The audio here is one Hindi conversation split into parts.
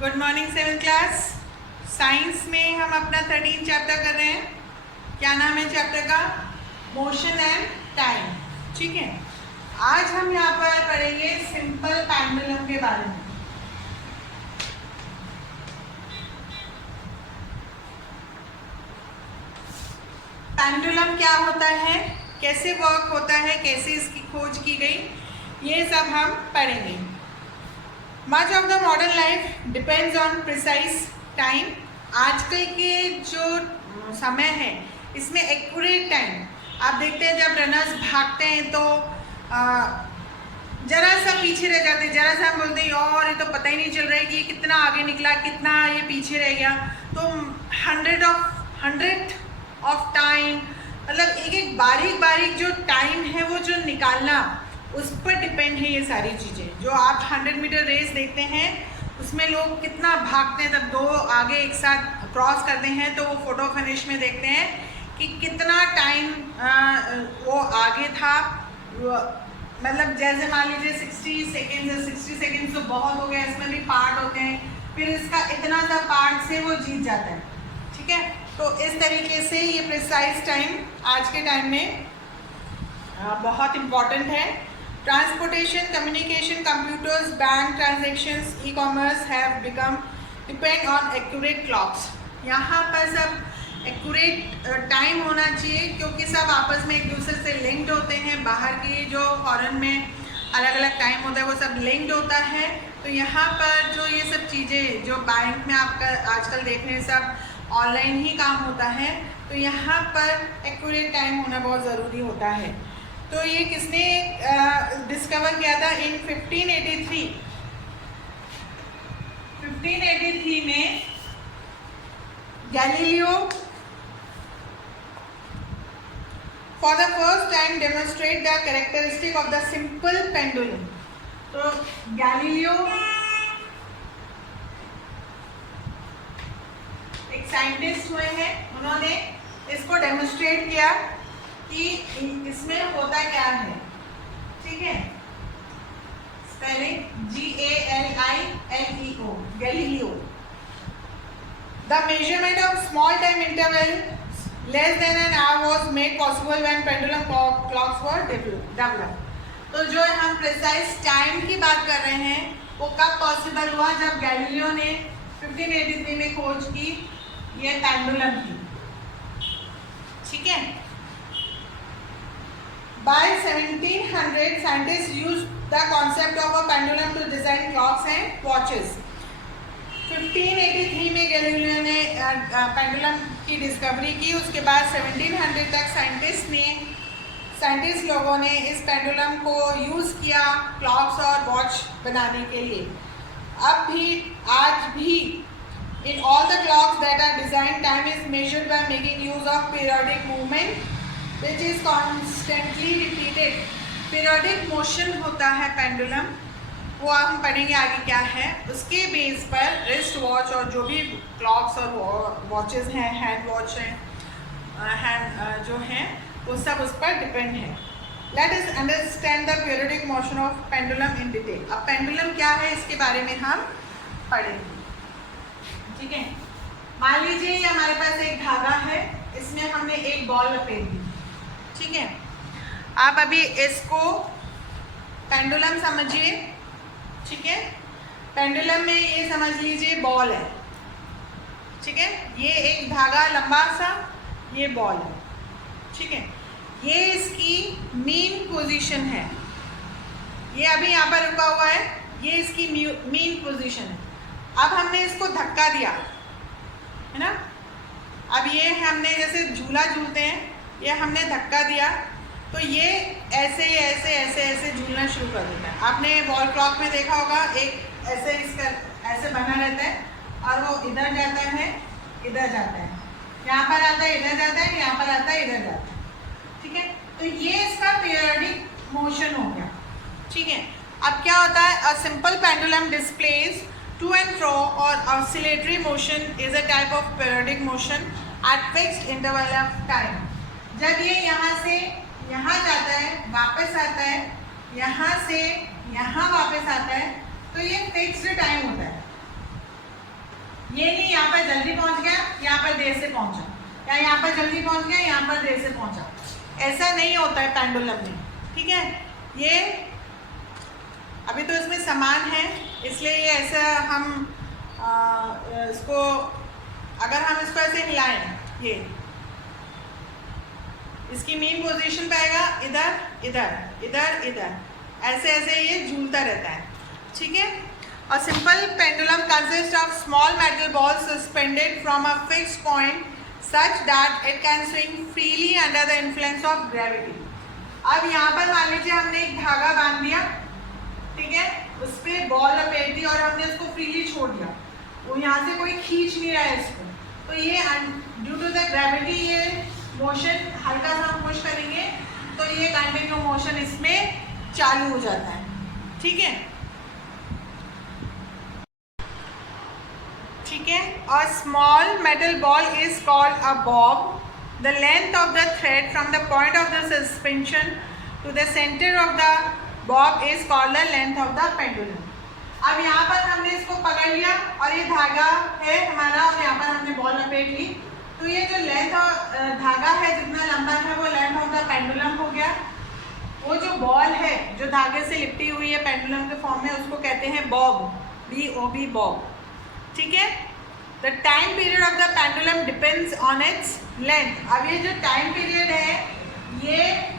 Good morning 7th class. Science में हम अपना 13 चैप्टर कर रहे हैं। क्या नाम है चैप्टर का? Motion and time. ठीक है, आज हम यहाँ पर पढ़ेंगे सिंपल पेंडुलम के बारे में। पेंडुलम क्या होता है, कैसे वर्क होता है, कैसे इसकी खोज की गई, ये सब हम पढ़ेंगे। Much of the modern life depends on precise time. आजकल के जो समय है इसमें एक्यूरेट टाइम, आप देखते हैं जब रनर्स भागते हैं तो जरा सा पीछे रह जाते हैं, जरा सा हम बोलते हैं और ये तो पता ही नहीं चल रहा है कि ये कितना आगे निकला, कितना ये पीछे रह गया। तो हंड्रेड ऑफ टाइम, मतलब एक एक बारीक बारीक जो टाइम है वो जो निकालना, उस पर डिपेंड है ये सारी चीज़ें। जो आप 100 मीटर रेस देखते हैं उसमें लोग कितना भागते हैं, तब दो आगे एक साथ क्रॉस करते हैं तो वो फोटो फिनिश में देखते हैं कि कितना टाइम वो आगे था। मतलब जैसे मान लीजिए 60 सेकेंड्स, 60 सेकेंड्स तो बहुत हो गया, इसमें भी पार्ट होते हैं, फिर इसका इतना सा पार्ट से वो जीत जाता है। ठीक है, तो इस तरीके से ये प्रिसाइज टाइम आज के टाइम में बहुत इम्पॉर्टेंट है। Transportation, communication, computers, bank transactions, e commerce have become depend on accurate clocks. यहाँ पर सब एक्यूरेट टाइम होना चाहिए क्योंकि सब आपस में एक दूसरे से लिंक्ड होते हैं। बाहर की जो फॉरेन में अलग अलग टाइम होता है वो सब लिंक्ड होता है। तो यहाँ पर जो ये सब चीज़ें जो बैंक में आपका आजकल देखने सब ऑनलाइन ही काम होता है, तो यहाँ पर एक्यूरेट टाइम होना बहुत ज़रूरी होता है। तो ये किसने डिस्कवर किया था? इन 1583 में Galileo for the first time demonstrate the characteristic of the simple pendulum। तो गैलीलियो एक साइंटिस्ट हुए हैं, उन्होंने इसको डेमोन्स्ट्रेट किया कि इसमें होता क्या है। ठीक है, spelling GALILEO, Galileo. The measurement of small time interval less than an hour was made possible when pendulum clocks were developed। तो जो हम प्रिसाइज टाइम की बात कर रहे हैं वो कब पॉसिबल हुआ? जब गैलीलियो ने 1583 में खोज की ये पेंडुलम की। ठीक है, by 1700 scientists used the concept of a pendulum to design clocks and watches। 1583 में गैलीलियो ने पेंडुलम की डिस्कवरी की। उसके बाद 1700 तक साइंटिस्ट लोगों ने इस पेंडुलम को यूज़ किया क्लॉक्स और वॉच बनाने के लिए। आज भी in all the clocks that are design time is measured by making use of periodic movement which is constantly repeated. Periodic motion होता है पेंडुलम, वो हम पढ़ेंगे आगे क्या है। उसके बेस पर रिस्ट वॉच और जो भी क्लॉक्स और वॉचेस हैं, हैंड वॉच हैं, जो हैं वो सब उस पर डिपेंड है। Let us understand the periodic motion of pendulum in detail. अब पेंडुलम क्या है इसके बारे में हम पढ़ेंगे। ठीक है, मान लीजिए ये हमारे पास एक धागा है, इसमें हमने एक बॉल लपेट दी। ठीक है, आप अभी इसको पेंडुलम समझिए। ठीक है, पेंडुलम में ये समझ लीजिए बॉल है। ठीक है, ये एक धागा लंबा सा, ये बॉल है। ठीक है, ये इसकी मीन पोजीशन है, ये अभी यहाँ पर रुका हुआ है, ये इसकी मीन पोजीशन है। अब हमने इसको धक्का दिया है ना, अब ये हमने जैसे झूला झूलते हैं, ये हमने धक्का दिया तो ये ऐसे ऐसे ऐसे ऐसे झूलना शुरू कर देता है। आपने वॉल क्लॉक में देखा होगा, एक ऐसे इसका ऐसे बना रहता है और वो इधर जाता है, इधर जाता है, यहाँ पर आता है, इधर जाता है, यहाँ पर आता है, इधर जाता है। ठीक है, तो ये इसका पीरियोडिक मोशन हो गया। ठीक है, अब क्या होता है? A simple pendulum displays to and fro और oscillatory motion is a type of periodic motion at fixed interval of time. जब ये यहाँ से यहाँ जाता है, वापस आता है, यहाँ से यहाँ वापस आता है, तो ये फिक्स्ड टाइम होता है। ये नहीं यहाँ पर जल्दी पहुंच गया, यहाँ पर देर से पहुंचा, या यहाँ पर जल्दी पहुंच गया, यहाँ पर देर से पहुंचा, ऐसा नहीं होता है पेंडुलम में। ठीक है, ये अभी तो इसमें समान है, इसलिए ये ऐसा हम इसको अगर हम इसको ऐसे हिलाएं, ये इसकी मेन पोजीशन पे आएगा, इधर इधर इधर इधर, ऐसे ऐसे ये झूलता रहता है। ठीक है, a simple pendulum consists of small metal balls suspended from a fixed point such that it can swing freely under the influence of gravity। अब यहाँ पर मान लीजिए हमने एक धागा बांध दिया, ठीक है, उस पर बॉल लपेट दी और हमने उसको फ्रीली छोड़ दिया, वो यहाँ से कोई खींच नहीं रहा है इसको, तो ये ड्यू टू द ग्रेविटी ये मोशन हल्का सा हम पुश करेंगे तो ये कंटिन्यू मोशन इसमें चालू हो जाता है। ठीक है, ठीक है, a small metal ball is called a bob। The length of the thread from the point of the suspension to the center of the bob is called the length of the pendulum। अब यहाँ पर हमने इसको पकड़ लिया और ये धागा है हमारा और यहाँ पर हमने बॉल लपेट ली, तो ये जो लेंथ धागा है जितना लंबा है वो लेंथ ऑफ द पेंडुलम हो गया। वो जो बॉल है जो धागे से लिपटी हुई है पेंडुलम के फॉर्म में, उसको कहते हैं बॉब, B-O-B बॉब। ठीक है, the time period of the pendulum depends on its length. अब ये जो टाइम पीरियड है ये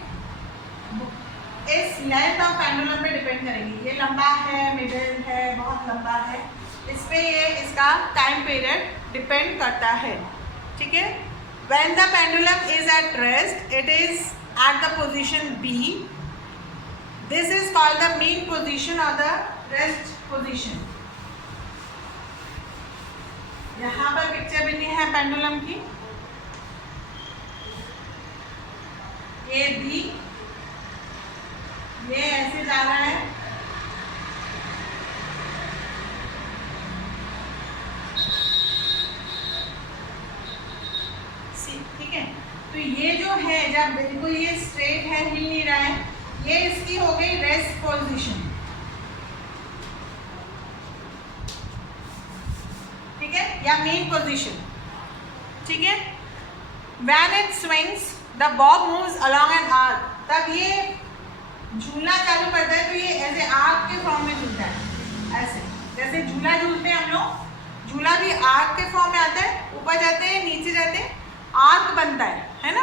इस लेंथ ऑफ पेंडुलम पे डिपेंड करेगी, ये लंबा है, मिडिल है, बहुत लंबा है, इस पे ये इसका टाइम पीरियड डिपेंड करता है। ठीक है, when the pendulum is at rest it is at the position B। this is called the mean position or the rest position। यहाँ पर पिक्चर बनी है पेंडुलम की, ये B, ये ऐसे जा रहा है, ठीक है, तो ये जो है जब बिल्कुल ये स्ट्रेट है, हिल नहीं रहा है, ये इसकी हो गई रेस्ट पोजीशन। ठीक है, या मेन पोजीशन। ठीक है, when it swings the Bob moves along an arc. तब ये झूलना चालू करता है तो ये ऐसे आर्क के फॉर्म में झूलता है, ऐसे जैसे झूला झूलते हैं हम लोग, झूला भी आर्क के फॉर्म में आता है, ऊपर जाते हैं नीचे जाते हैं, आर्क बनता है ना।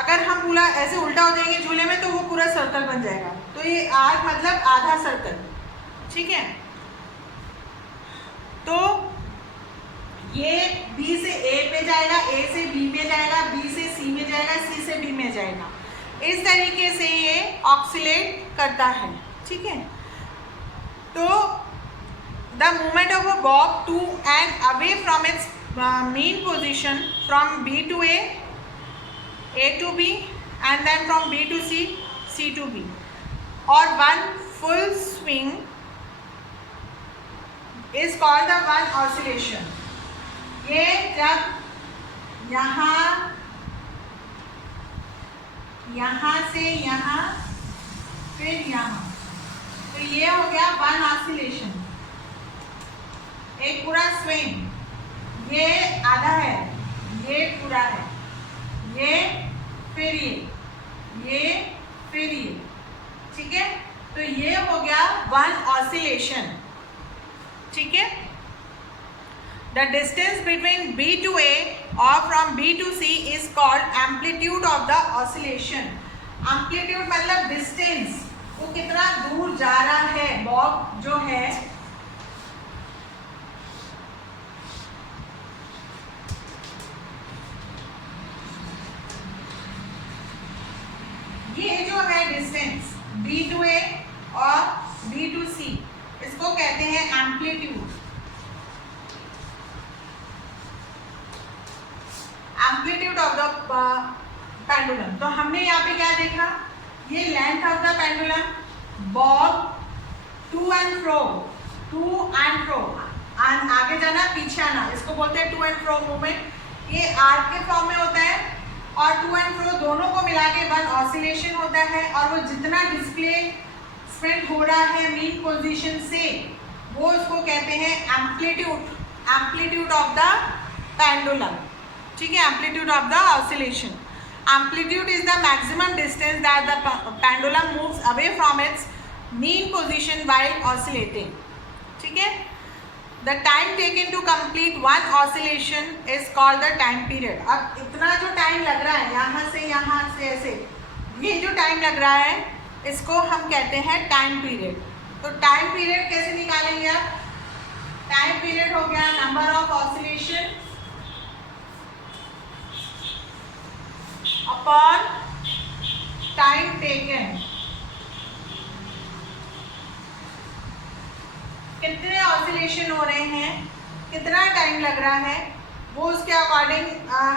अगर हम पूरा ऐसे उल्टा हो जाएंगे झूले में तो वो पूरा सर्कल बन जाएगा, तो ये आर्क मतलब आधा सर्कल। ठीक है, तो ये B से A पे जाएगा, A से B में जाएगा, B से C में जाएगा, C से B में जाएगा, इस तरीके से ये ऑक्सिलेट करता है। ठीक है, तो the movement of a bob to and away from its mean position from B to A, A to B, and then from B to C, C to B, or one full swing is called the one oscillation। ये जब यहाँ से यहाँ फिर यहाँ, तो ये हो गया वन ऑसिलेशन, एक पूरा स्विंग, ये आधा है, ये पूरा है, ये फिर ये फिर ये। ठीक है, तो ये हो गया वन ऑसिलेशन। ठीक है, the distance between B to A और from B to C is called amplitude of the oscillation. Amplitude मतलब डिस्टेंस, वो कितना दूर जा रहा है बॉब जो है, ये जो है डिस्टेंस B to A और B to C, इसको कहते हैं amplitude. Amplitude of the pendulum. तो हमने यहाँ पे क्या देखा, ये length of the pendulum, bob to and fro, आगे जाना पीछे आना, इसको बोलते हैं टू एंड फ्रो मूवमेंट। ये आर्क के फॉर्म में होता है और टू एंड फ्रो दोनों को मिला के वन ऑसिलेशन होता है, और वो जितना डिस्प्लेसमेंट हो रहा है मीन पोजीशन से, वो उसको कहते हैं amplitude. Amplitude of the pendulum, ठीक है, amplitude of the oscillation. Amplitude is the maximum distance that the pendulum moves away from its mean position while oscillating, ठीक है. The time taken to complete one oscillation is called the time period. अब इतना जो टाइम लग रहा है यहाँ से ऐसे, ये जो टाइम लग रहा है इसको हम कहते हैं टाइम पीरियड. तो टाइम पीरियड कैसे निकालेंगे आप? टाइम पीरियड हो गया number of oscillation upon time taken. कितने ऑसिलेशन हो रहे हैं, कितना टाइम लग रहा है, वो उसके अकॉर्डिंग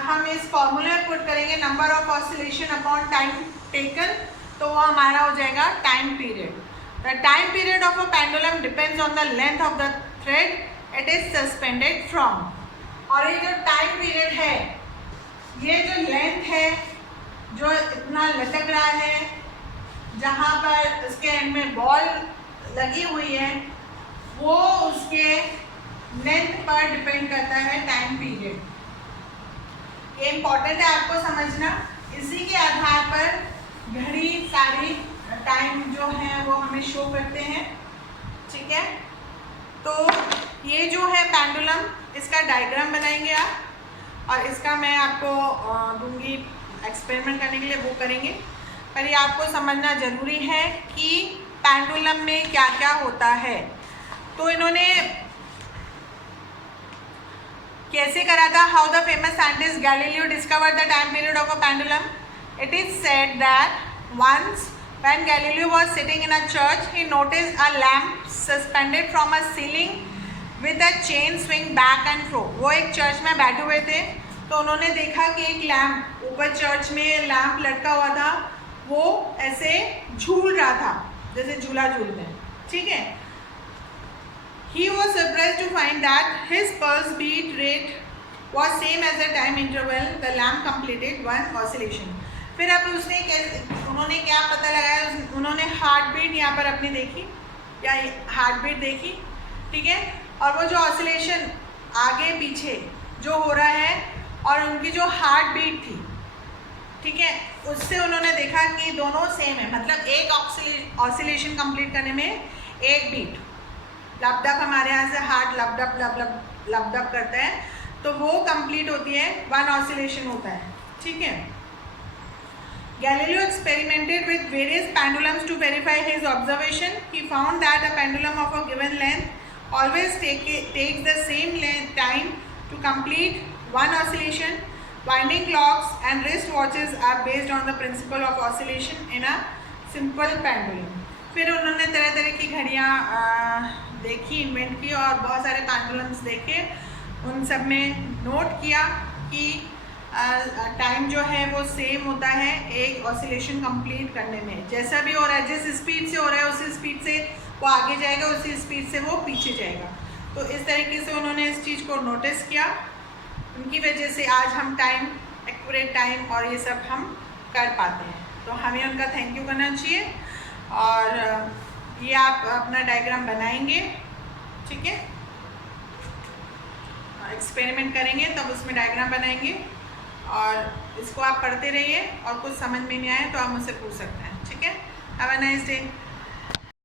हम इस फॉर्मूले में पुट करेंगे number of oscillation upon time taken, तो वो हमारा हो जाएगा time period. The time period of a pendulum depends on the length of the thread it is suspended from. और ये जो टाइम पीरियड है, ये जो लेंथ है, जो इतना लटक रहा है, जहाँ पर इसके एंड में बॉल लगी हुई है, वो उसके लेंथ पर डिपेंड करता है टाइम पीरियड. ये इम्पॉर्टेंट है आपको समझना. इसी के आधार पर घड़ी सारी टाइम जो है वो हमें शो करते हैं, ठीक है. तो ये जो है पेंडुलम, इसका डायग्राम बनाएंगे आप, और इसका मैं आपको दूंगी एक्सपेरिमेंट करने के लिए, वो करेंगे. पर ये आपको समझना ज़रूरी है कि पेंडुलम में क्या क्या होता है. तो इन्होंने कैसे करा था? How the famous scientist Galileo discovered the time period of a pendulum. It is said that once when Galileo was sitting in a church, he noticed a lamp suspended from a ceiling with a chain swing back and fro. वो एक चर्च में बैठे हुए थे, तो उन्होंने देखा कि एक लैम्प ऊपर चर्च में लैम्प लटका हुआ था, वो ऐसे झूल रहा था जैसे झूला झूलते हैं, ठीक है. He was surprised to find that his pulse beat rate was same as the time interval the lamp completed one oscillation. फिर अब उन्होंने क्या पता लगाया? उन्होंने हार्ट बीट यहाँ पर अपनी देखी, या हार्ट बीट देखी, ठीक है. और वो जो ऑसिलेशन आगे पीछे जो हो रहा है, और उनकी जो हार्ट बीट थी, ठीक है, उससे उन्होंने देखा कि दोनों सेम है. मतलब एक ऑसिलेशन कंप्लीट करने में एक बीट, लबडब हमारे यहाँ से हार्ट लबडब करता है, तो वो कंप्लीट होती है, वन ऑसिलेशन होता है, ठीक है. Galileo experimented with various pendulums to verify his observation. He found that a pendulum of a given length always takes the same time to complete one oscillation. Winding clocks and wrist watches are based on the principle of oscillation in a simple pendulum. फिर उन्होंने तरह तरह की घड़ियाँ देखी, इन्वेंट की, और बहुत सारे पेंडुलम्स देखे. उन सब में नोट किया कि टाइम जो है वो सेम होता है एक ऑसिलेशन कंप्लीट करने में. जैसा भी हो रहा है, जिस स्पीड से हो रहा है उसी स्पीड से वो आगे जाएगा, उसी स्पीड से वो पीछे जाएगा. तो इस तरीके से उन्होंने इस चीज़ को नोटिस किया. उनकी वजह से आज हम टाइम, एक्यूरेट टाइम और ये सब हम कर पाते हैं. तो हमें उनका थैंक यू करना चाहिए. और ये आप अपना डायग्राम बनाएंगे, ठीक है, एक्सपेरिमेंट करेंगे तब उसमें डायग्राम बनाएंगे, और इसको आप पढ़ते रहिए, और कुछ समझ में नहीं आए तो आप मुझसे पूछ सकते हैं, ठीक है. Have a nice day.